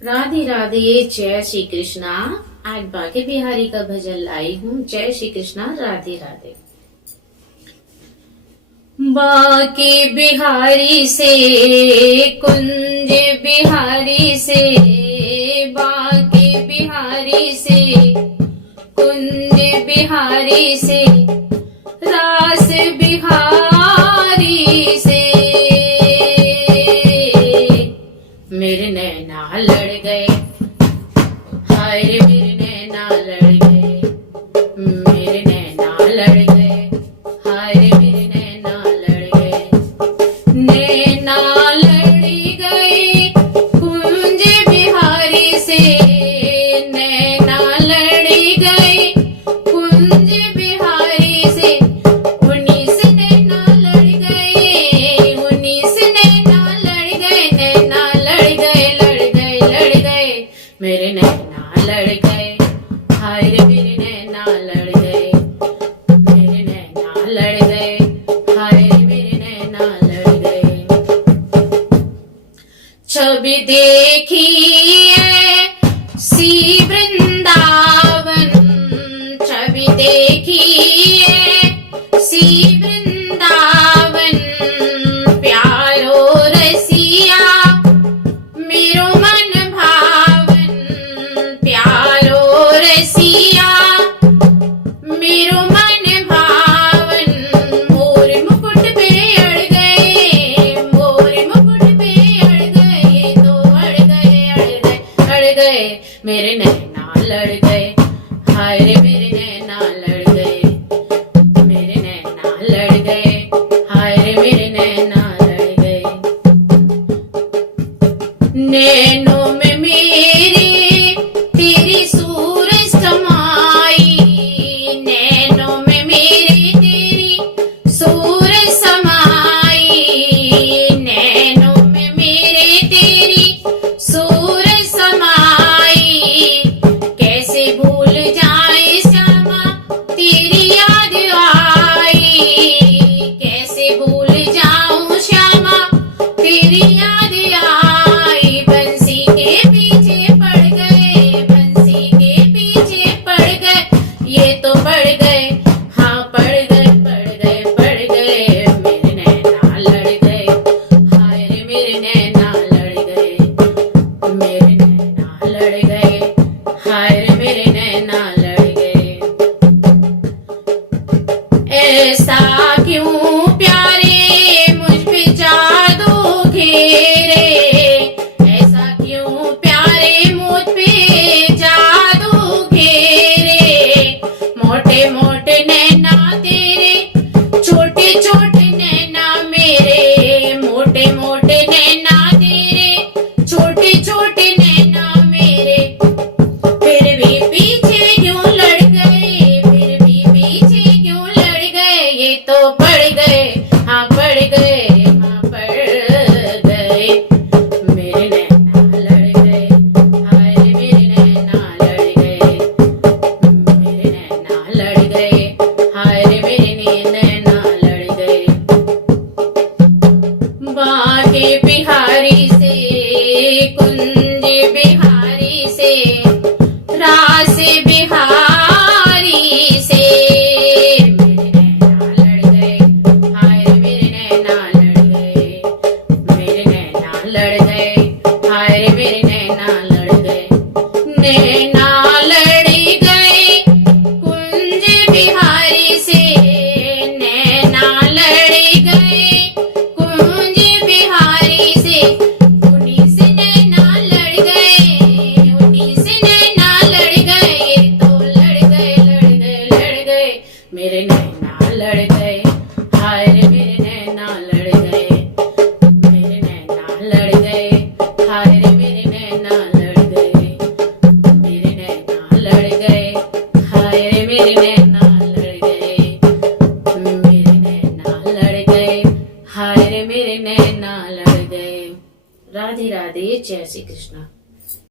राधे राधे, जय श्री कृष्णा। आज बाके बिहारी का भजन लाई हूँ। जय श्री कृष्णा, राधे राधे। बाके बिहारी से कुंज बिहारी से, बाके बिहारी से कुंज बिहारी से, रास बिहारी से मेरे नैना लड़ गए। हाय रे मेरे नैना लड़ गए, मेरे नैना लड़ गए। हाय रे मेरे नैना लड़ गए, नैना लड़ गए कुंज बिहारी से, नैना लड़ गए कुंज बिहारी से। 19 नैना लड़ गए, 19 नैना लड़ गए, नैना लड़ गए, लड़ गए, लड़ गए मेरे नैना लड़ गए। हाय रे मेरे नैना लड़ गए, मेरे नैना लड़ गए। हाय रे मेरे नैना लड़ गए। छवि देखी सी वृंदावन, छवि देखी सी वृंदावन, प्यारो रसिया मेरो मन भावन, प्यारो रसिया मेरो मन भावन। मोर मुकुट पे अड़ गए, मोर मुकुट पे अड़ गए, तो अड़ गए, अड़ गए, अड़ गए मेरे नैना लड़ गए। हाय रे मेरे नैना लड़ गए, मेरे नैना लड़ गए। हाय रे मेरे नैना लड़ गए। नैनों में मेरी तेरी सूरज समाई, नैनों में मेरी तेरी सूरज समाई, नैनों में मेरे तेरी सूरज समाई। कैसे भूल जाए श्यामा तेरी याद आई, कैसे भूल जाऊं श्यामा तेरी याद आई। बंसी के पीछे पड़ गए, बंसी के पीछे पड़ गए, ये तो पड़ गए, हाँ पड़ गए, पड़ गए, पड़ गए मेरे नैना लड़ गए। हाय रे मेरे नैना लड़ गए, मेरे नैना लड़ गए। हाय रे मेरे नैना लड़ गए। ऐसा क्यों प्यारे मुझ पे जादू घेरे, ऐसा क्यों प्यारे मुझ पे जादू घेरे। मोटे मोटे नैना तेरे, छोटे छोटे नैना मेरे, मोटे मोटे नैना तेरे, छोटे छोटे नैना मेरे। फिर भी पीछे क्यों लड़ गए, फिर भी पीछे क्यों लड़ गए, ये तो पड़ गए, हाँ पड़ गए, हाँ पड़ गए मेरे नैना लड़ गए। हाय रे मेरे नैना लड़ गए, मेरे नैना लड़ गए। हाय रे मेरे नैना लड़ गए। बाके बिहारी से कुंज बिहारी से, रास बिहारी से मेरे नैना लड़ गए। हाय रे मेरे नैना लड़ गए, मेरे नैना लड़ गए। हाय रे मेरे नैना लड़ गए। नैना लड़ गए कुंज बिहारी से, नैना लड़ गए कुंज बिहारी से। 19 नैना लड़ गए, 19 नैना लड़ गए, तो लड़ गए, लड़ गए, लड़ गए मेरे नैना लड़ गए। हाय रे मेरे नैना लड़ गए, मेरे नैना लड़ गए। हाय रे मेरे नैना लड़ गए, मेरे नैना लड़ गए। हाय रे मेरे नैना लड़ गए, मेरे नैना लड़ गए। हाय रे मेरे नैना लड़ गए। राधे राधे, जय श्री कृष्णा।